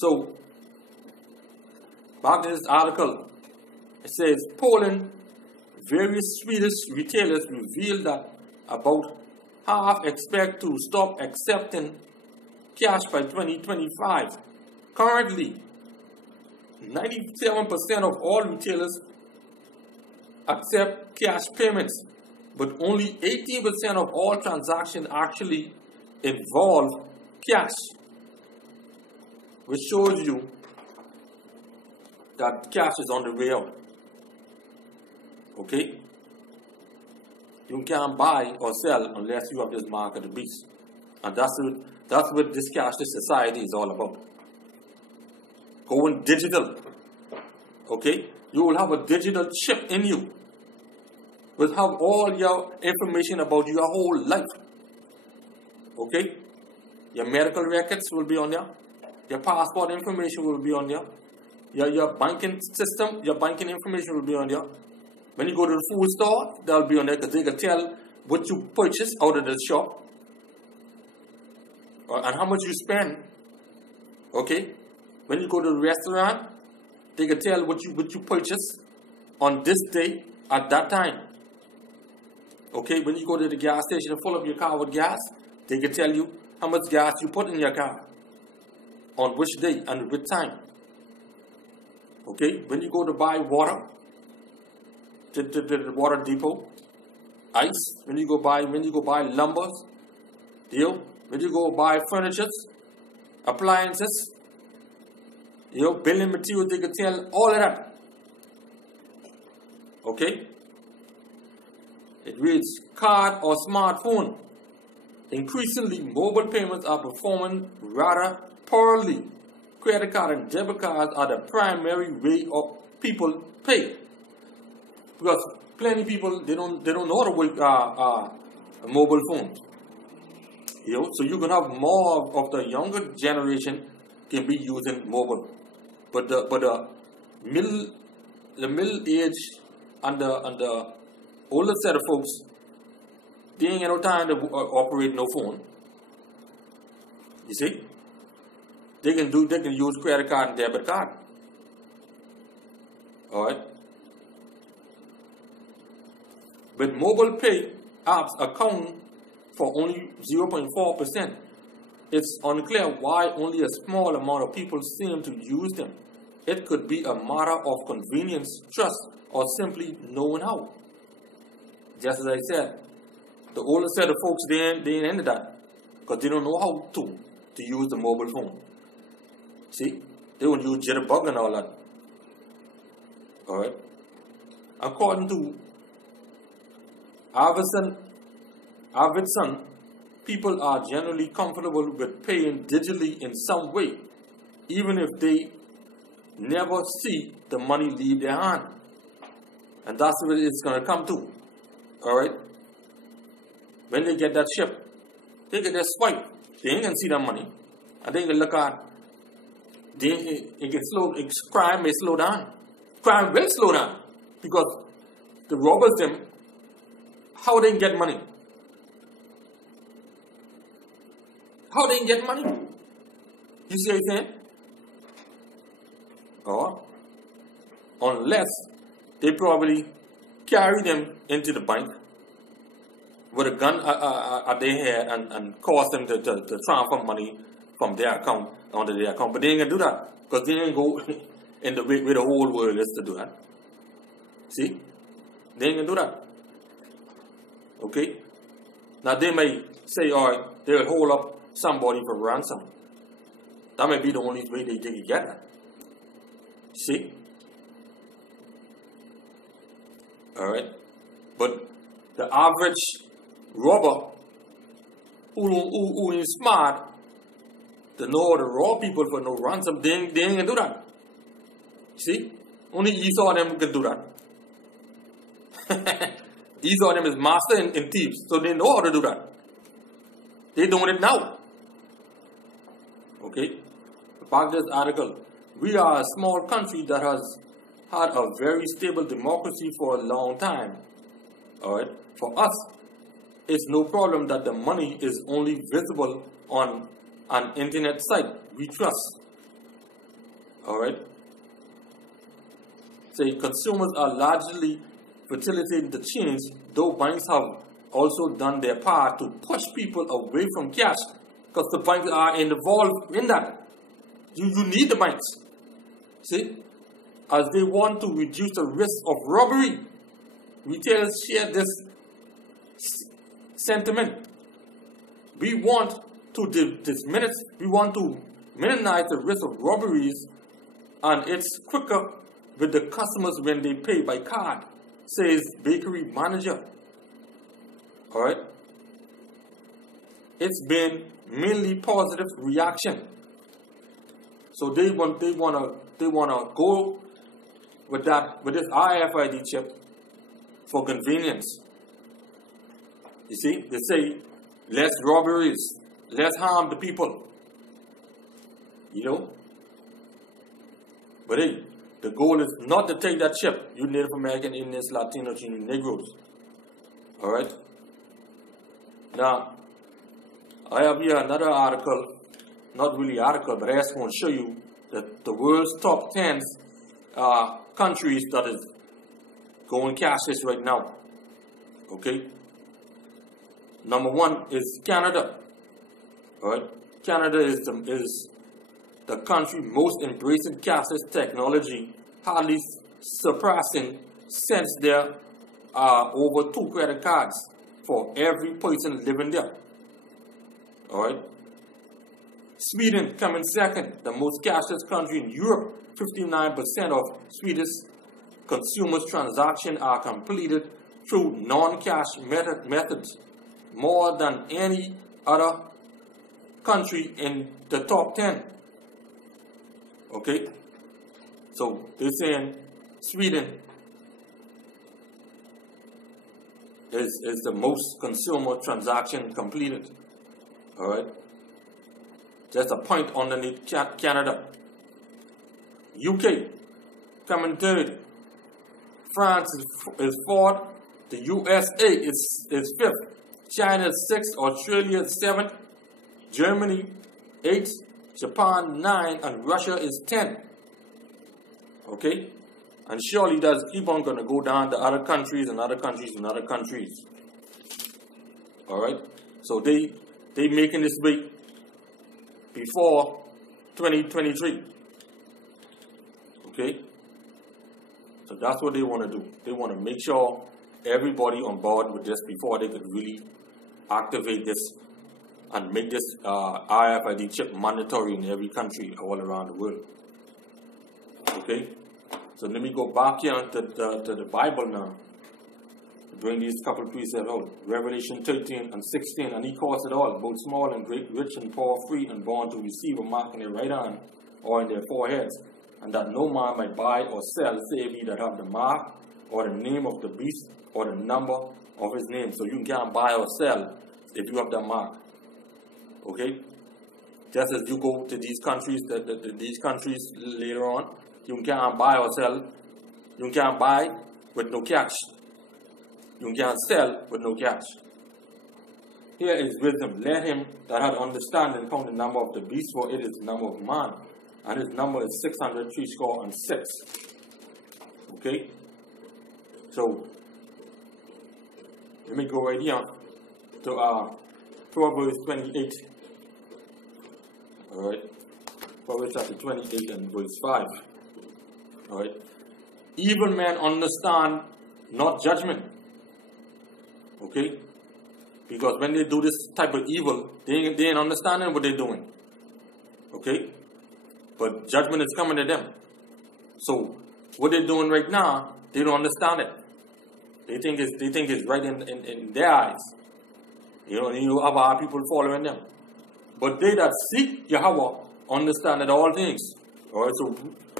So, back to this article, it says Poland, various Swedish retailers revealed that about half expect to stop accepting cash by 2025. Currently, 97% of all retailers accept cash payments, but only 18% of all transactions actually involve cash, which shows you that cash is on the way out. Okay? You can't buy or sell unless you have this mark of the beast. And that's what this cashless society is all about. Going digital. Okay? You will have a digital chip in you. Will have all your information about your whole life. Okay? Your medical records will be on there. Your passport information will be on there. Your banking system, your banking information will be on there. When you go to the food store, that'll be on there because they can tell what you purchase out of the shop and how much you spend. Okay? When you go to the restaurant, they can tell what you purchase on this day at that time. Okay? When you go to the gas station and fill up your car with gas, they can tell you how much gas you put in your car on which day and which time. Okay? When you go to buy water, to the water depot, ice, when you go buy lumbers, deal, when you go buy furniture, appliances, building materials, they can tell all of that. Okay? It reads, card or smartphone. Increasingly, mobile payments are performing rather poorly. Credit card and debit cards are the primary way of people pay. Because plenty of people, they don't know how to work mobile phones. So you can have more of the younger generation can be using mobile, but the middle age and the older set of folks, they ain't got no time to operate no phone. You see, they can use credit card and debit card. All right. But mobile pay apps account for only 0.4%. It's unclear why only a small amount of people seem to use them. It could be a matter of convenience, trust, or simply knowing how. Just as I said, the older set of folks, they ain't into that because they don't know how to use the mobile phone. See, they won't use jitterbug and all that. All right. According to Arvidsson, people are generally comfortable with paying digitally in some way, even if they never see the money leave their hand. And that's what it's going to come to. Alright? When they get that chip, they get that swipe. They ain't going to see that money. And they ain't going to look at crime may slow down. Crime will slow down. Because the robbers them, how they get money? How they get money? You see what I'm saying? Or unless they probably carry them into the bank with a gun at their head and cause them to transfer money from their account onto their account. But they ain't gonna do that because they ain't go in the way the whole world is to do that. See? They ain't gonna do that. Okay? Now they may say, alright, they'll hold up somebody for ransom. That may be the only way they can get that. See? Alright? But the average robber who is smart to know how to rob people for no ransom, they ain't gonna do that. See? Only Esau them can do that. Esau them is master in thieves, so they know how to do that. They doing it now. Okay? Back to this article. We are a small country that has had a very stable democracy for a long time. Alright? For us, it's no problem that the money is only visible on an internet site we trust. Alright? Say consumers are largely facilitating the change, though banks have also done their part to push people away from cash, because the banks are involved in that. You need the banks. See? As they want to reduce the risk of robbery. Retailers share this sentiment. We want to minimize the risk of robberies, and it's quicker with the customers when they pay by card, says bakery manager. Alright? It's been mainly positive reaction. So they wanna go with this RFID chip for convenience. You see, they say less robberies, less harm to people. You know? But hey, the goal is not to take that chip. You Native American, Indians, Latinos, you Negroes. Alright? Now, I have here another article, not really article, but I just want to show you that the world's top 10 countries that is going cashless right now. Okay? Number 1 is Canada. Alright? Canada is the country most embracing cashless technology, hardly surpassing since there are over 2 credit cards for every person living there. Alright? Sweden coming second, the most cashless country in Europe. 59% of Swedish consumers' transactions are completed through non-cash methods, more than any other country in the top 10. Okay? So they're saying Sweden is the most consumer transaction completed. Alright? Just a point underneath Canada. UK coming third. France is fourth. The USA is fifth. China is 6th. Australia is 7th. Germany 8th. Japan 9th. And Russia is 10th. Okay? And surely that's keep on going to go down to other countries and other countries and other countries. Alright? So they making this way before 2023. Okay? So that's what they want to do. They want to make sure everybody on board with this before they could really activate this and make this RFID chip mandatory in every country all around the world. Okay? So let me go back here to the Bible now. Bring these couple precepts out. Revelation 13 and 16. And he calls it all, both small and great, rich and poor, free and born, to receive a mark in their right hand or in their foreheads, and that no man might buy or sell save he that have the mark or the name of the beast or the number of his name. So you can't buy or sell if you have that mark. Okay? Just as you go to these countries, these countries later on, you can't buy or sell. You can't buy with no cash. You can't sell with no cash. Here is wisdom. Let him that hath understanding count the number of the beast, for it is the number of man, and his number is 666. Okay? So, let me go right here to Proverbs 28. Alright? Proverbs chapter 28 and verse 5. Alright? Evil men understand not judgment. Okay? Because when they do this type of evil, they ain't understanding what they're doing. Okay? But judgment is coming to them. So, what they're doing right now, they don't understand it. They think it's right in their eyes. You know, and you have our people following them. But they that seek Yahweh understand that all things. Alright, so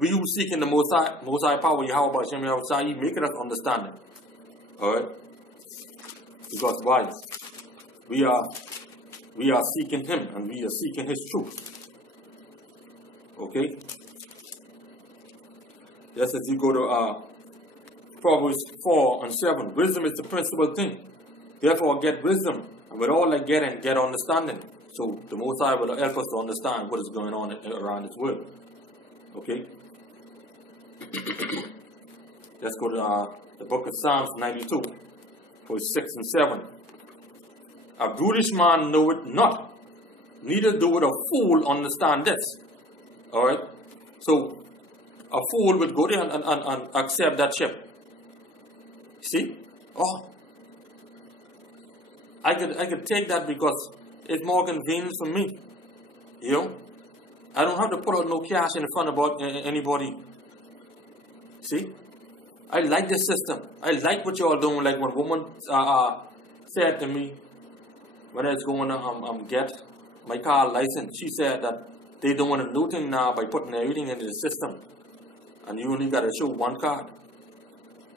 we who seek in the Most High power, Yahweh Hashem Yahweh, He making us understand it. Alright? Because why? We are seeking Him, and we are seeking His truth. Okay? Just as you go to Proverbs 4 and 7, wisdom is the principal thing. Therefore get wisdom, and with all that get understanding. So the Most High will help us to understand what is going on around this world. Okay? Let's go to the book of Psalms 92, verse 6 and 7. A brutish man knoweth not, neither doeth a fool understand this. Alright? So, a fool would go there and accept that chip. See? Oh, I could take that because it's more convenient for me. You know? I don't have to put out no cash in front of anybody. See? I like this system. I like what y'all doing. Like when a woman said to me when I was going to get my car license, she said that they don't want to do things now by putting everything into the system. And you only got to show one card.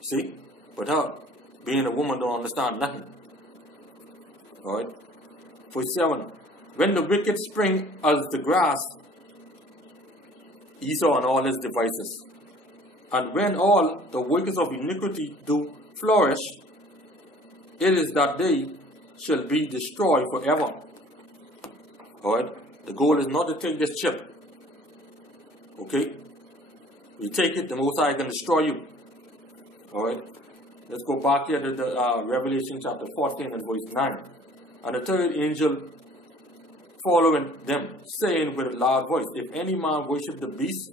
See? But her, being a woman, don't understand nothing. Alright? Verse 7. When the wicked spring as the grass, Esau and all his devices. And when all the workers of iniquity do flourish, it is that they shall be destroyed forever. Alright? The goal is not to take this chip. Okay? You take it, the Most High can destroy you. Alright? Let's go back here to the Revelation chapter 14 and verse 9. And the third angel following them, saying with a loud voice, if any man worship the beast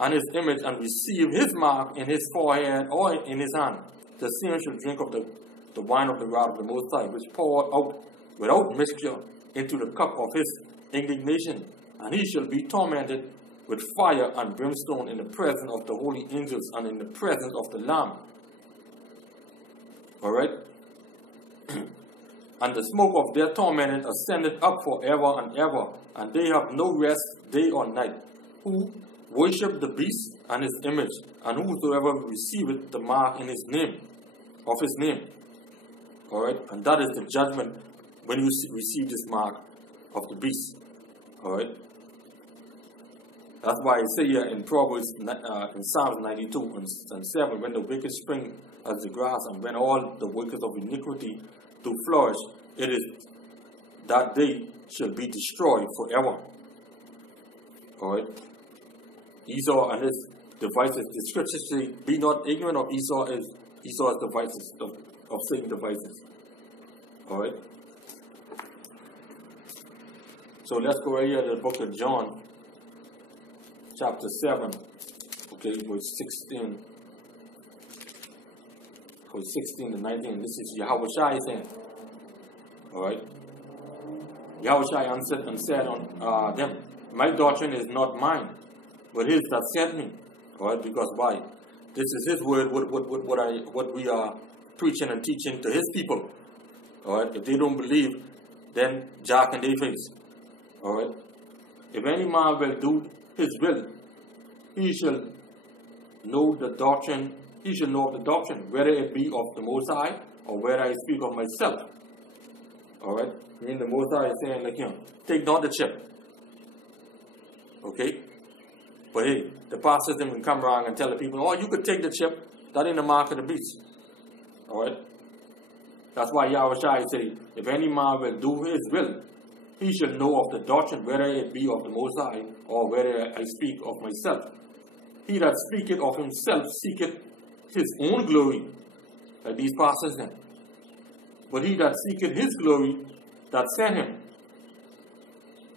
and his image and receive his mark in his forehead or in his hand, the same shall drink of the wine of the wrath of the Most High, which poured out without mixture into the cup of his indignation. And he shall be tormented with fire and brimstone in the presence of the holy angels and in the presence of the Lamb. Alright? And the smoke of their torment ascended up forever and ever, and they have no rest day or night, who worship the beast and his image, and whosoever receiveth the mark in his name, of his name. Alright? And that is the judgment when you receive this mark of the beast. Alright? That's why I say here in Proverbs, in Psalms 92 and 7, when the wicked spring as the grass, and when all the workers of iniquity do flourish, it is that they shall be destroyed forever. Alright? Esau and his devices, the scriptures say, be not ignorant of Esau's devices, of Satan's devices. Alright? So let's go right here to the book of John, chapter 7, okay, verse 16. Verse 16 to 19. This is Yahushua saying. Alright? Yahushua answered and said on them, my doctrine is not mine, but his that sent me. Alright? Because why? This is his word, what we are preaching and teaching to his people. Alright? If they don't believe, then jack in their face. Alright? If any man will do his will, he shall know the doctrine. He shall know of the doctrine, whether it be of the Most High or whether I speak of myself. Alright? I mean, the Most High is saying, like, take not the chip. Okay? But hey, the pastors can come around and tell the people, oh, you could take the chip. That ain't the mark of the beast. Alright? That's why Yahushua said, if any man will do his will, he shall know of the doctrine, whether it be of the Most High or whether I speak of myself. He that speaketh of himself seeketh his own glory, like these pastors then. But he that seeketh his glory that sent him,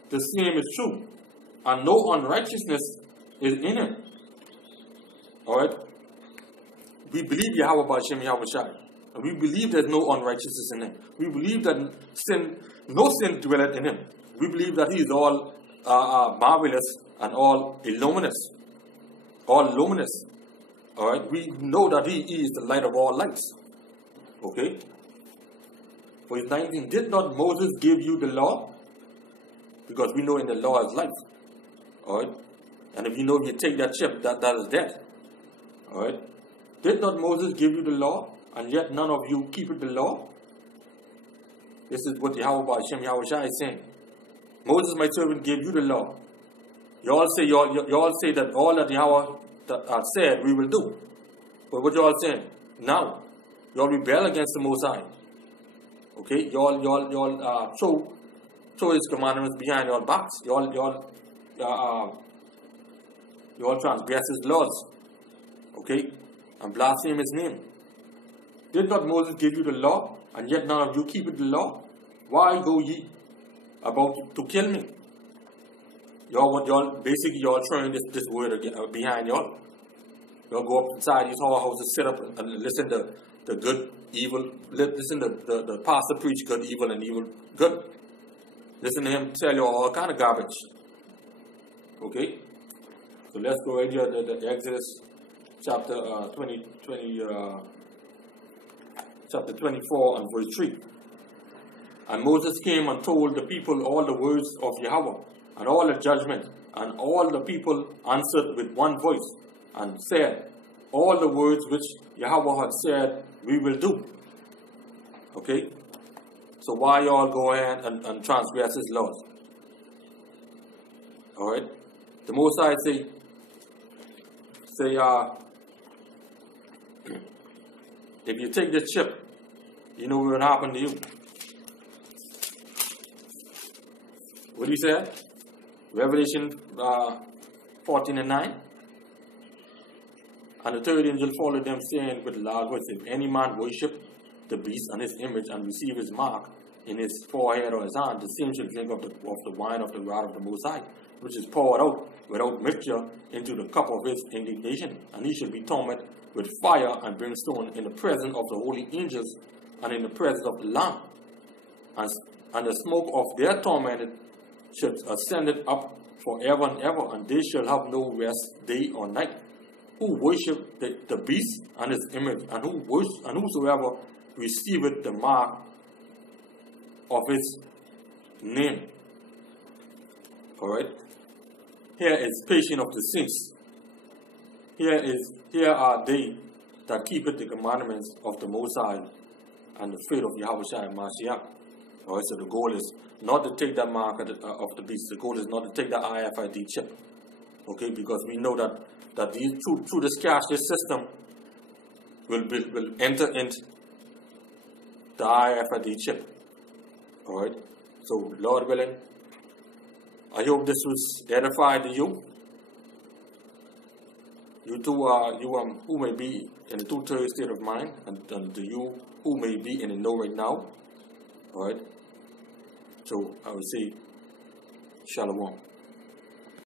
the same is true, and no unrighteousness is in him. Alright? We believe Yahweh B'Shem Yahushua, and we believe there's no unrighteousness in him. We believe that no sin dwelleth in him. We believe that he is all marvelous and all luminous. All luminous. Alright, we know that he is the light of all lights. Okay? Verse 19, did not Moses give you the law? Because we know in the law is life. Alright? And if you take that chip, that is death. Alright? Did not Moses give you the law? And yet none of you keep the law? This is what Yahweh B'Shem Yahushua is saying. Moses, my servant, gave you the law. You all say that all that Yahweh said we will do. But what you all saying? Now, you all rebel against the Most High. Okay? You all throw his commandments behind your backs. You all You all transgress his laws. Okay? And blaspheme his name. Did not Moses give you the law, and yet none of you keep the law? Why go ye about to kill me? Y'all basically throwing this word again, behind y'all. Y'all go up inside these whorehouses, sit up and listen to the good, evil, listen to the pastor preach good, evil, and evil, good. Listen to him tell you all kind of garbage. Okay? So let's go right here to the Exodus chapter chapter 24 and verse 3. And Moses came and told the people all the words of Yahweh, and all the judgment, and all the people answered with one voice, and said, all the words which Yahweh had said, we will do. Okay? So why y'all go ahead and transgress his laws? Alright? The Most High say, if you take this chip, you know what will happen to you. What do you say? Revelation 14:9. And the third angel followed them, saying with a loud voice, if any man worship the beast and his image, and receive his mark in his forehead or his hand, the same shall drink of the wine of the wrath of the Most High, which is poured out without mixture into the cup of his indignation. And he shall be tormented with fire and brimstone in the presence of the holy angels and in the presence of the Lamb. And the smoke of their torment shall ascend up forever and ever, and they shall have no rest day or night. Who worship the beast and his image, and whosoever receiveth the mark of his name. Alright? Here is patience of the saints. Here are they that keepeth the commandments of the Most High and the faith of Yahushua Mashiach. Alright, so the goal is not to take that mark of the beast. The goal is not to take that RFID chip. Okay, because we know that these through this cashless system will enter into the RFID chip. Alright, so Lord willing, I hope this was edified to you. You too who may be in the two-third state of mind, and to you who may be in the know right now. Alright, so I would say Shalom.